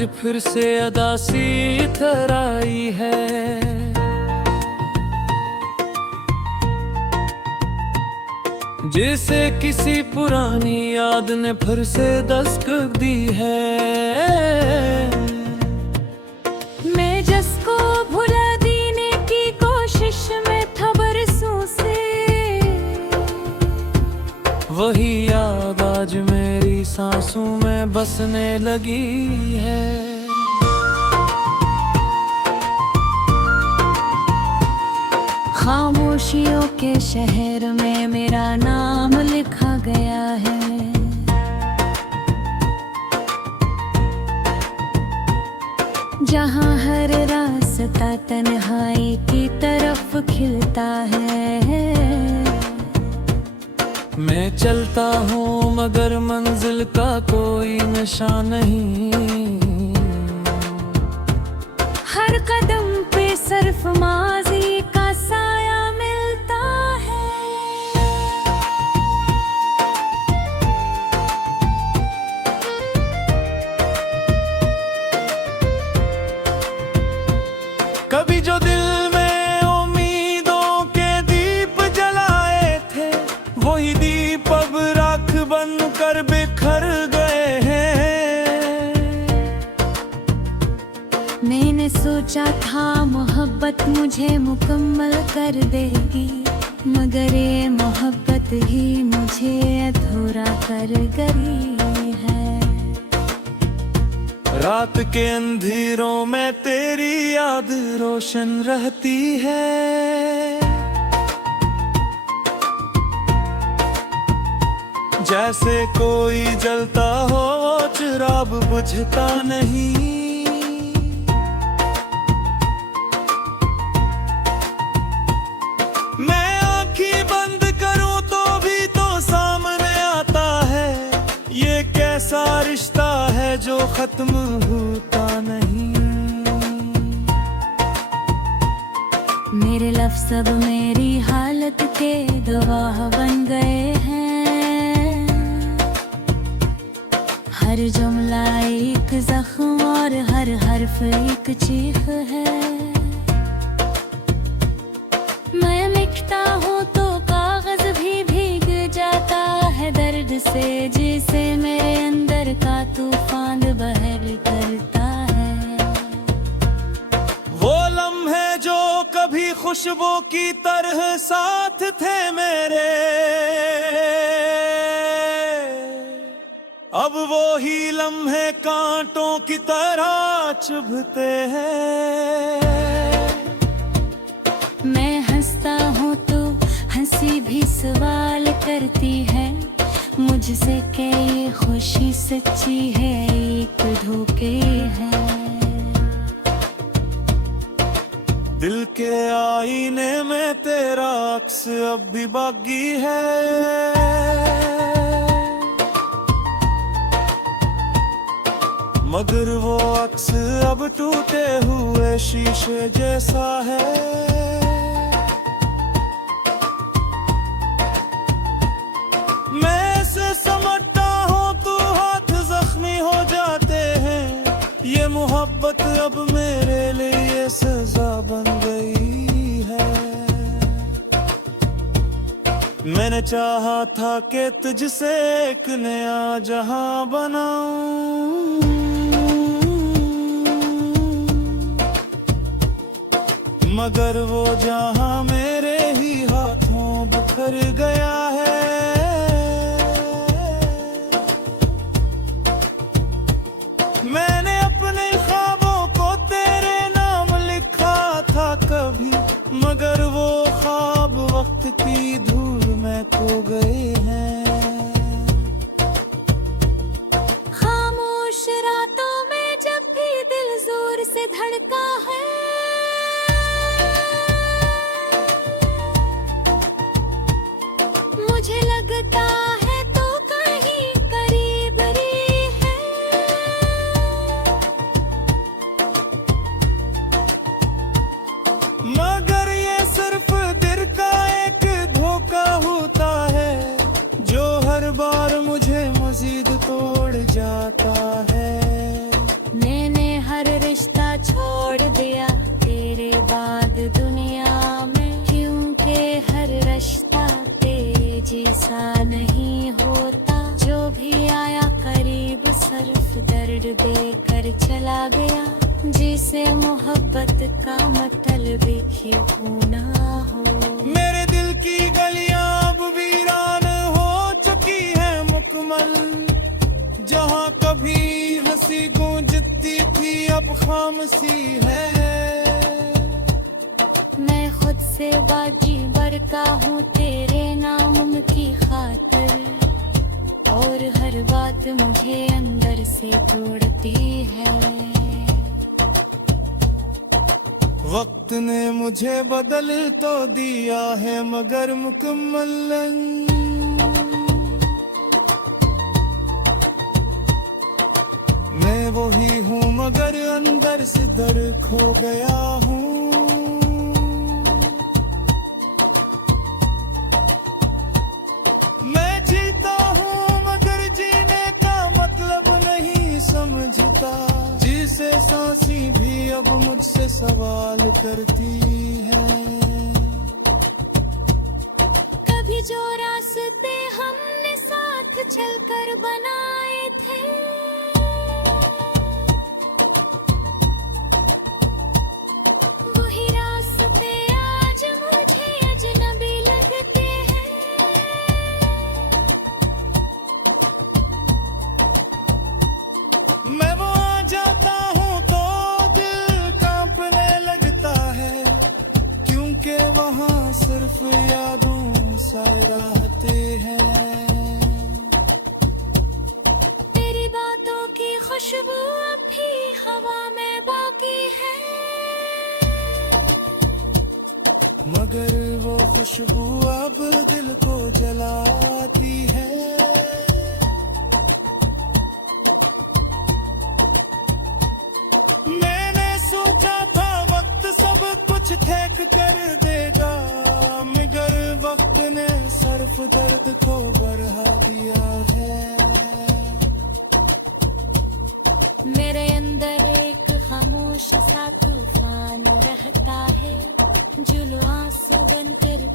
आज फिर से अदासी इधर आई है। जिसे किसी पुरानी याद ने फिर से दस्तक दी है। मैं जिसको भुला देने की कोशिश में था बरसों से, वही याद आज मेरी सांसों में बसने लगी है। खामोशियों के शहर में मेरा नाम लिखा गया है। जहाँ हर रास्ता तन्हाई की तरफ खिलता है। मैं चलता हूँ मगर मंजिल का कोई निशान नहीं। हर कदम पे सिर्फ माजी का साया मिलता है। कभी जो दिल में उम्मीदों के दीप जलाए थे, वही दीप अब राख बन कर बिखर गए हैं। मैंने सोचा था मोहब्बत मुझे मुकम्मल कर देगी, मगर ये मोहब्बत ही मुझे अधूरा कर गई है। रात के अंधेरों में तेरी याद रोशन रहती है। जैसे कोई जलता हो चिराग बुझता नहीं। मैं आँखें बंद करूं तो भी तो सामने आता है। ये कैसा रिश्ता है जो खत्म होता नहीं। मेरे लफ्ज़ अब मेरी हालत के गवाह बन गए हैं। हर जुमला एक जख्म और हर हर्फ एक चीख है। मैं लिखता हूँ तो कागज भी भीग जाता है दर्द से, जिसे मेरे अंदर का तूफान बहर करता है। वो लम्हे जो कभी खुशबू की तरह साथ थे मेरे, अब वो ही लम्हे कांटों की तरह चुभते हैं। मैं हंसता हूँ तो हंसी भी सवाल करती है मुझसे कि ये खुशी सच्ची है एक धोखे है। दिल के आईने में तेरा अक्स अब भी बाकी है। मगर वो अक्स अब टूटे हुए शीशे जैसा है। मैं से समझता हूँ तू हाथ जख्मी हो जाते हैं। ये मोहब्बत अब मेरे लिए सजा बन गई है। मैंने चाहा था कि तुझसे एक नया जहां बनाऊं, मगर वो जहां मेरे ही हाथों बिखर गया है। मैंने अपने ख्वाबों को तेरे नाम लिखा था कभी, मगर वो ख्वाब वक्त की धूल में खो गए हैं। खामोश रातों में जब भी दिल जोर से धड़का है, मुझे लगता है तो कहीं करीब ही है। मगर ये सिर्फ दिल का एक धोखा होता है जो देकर चला गया, जिसे मोहब्बत का मतलब क्यों ना हो। मेरे दिल की गलियां अब वीरान हो चुकी है मुकम्मल, जहां कभी हंसी गूंजती थी अब खामोशी है। मैं खुद से बाजी बरका हूँ तेरे नाम की खातिर, और हर बात मुझे अंदर से तोड़ती है। वक्त ने मुझे बदल तो दिया है मगर मुकम्मल मैं वही हूँ मगर अंदर से दर्द खो गया हूँ। मैं जीता हूँ मगर जीने का मतलब नहीं समझता, जिसे सांसी भी अब मुझसे सवाल करती है। कभी जो रास्ते हमने साथ चलकर बनाए थे, वही रास्ते आज मुझे अजनबी लगते हैं। मैं वो आ जाता हूँ तो दिल कांपने लगता है, क्योंकि वहाँ सिर्फ यादों सा रहते हैं। तेरी बातों की खुशबू अब भी हवा में बाकी है, मगर वो खुशबू अब दिल को जलाती है। मैंने सोचा था वक्त सब कुछ ठेक कर देगा, मगर वक्त ने सिर्फ दर्द को बढ़ा दिया है। मेरे अंदर एक खामोश सा तूफान रहता है, जो आंसू बनकर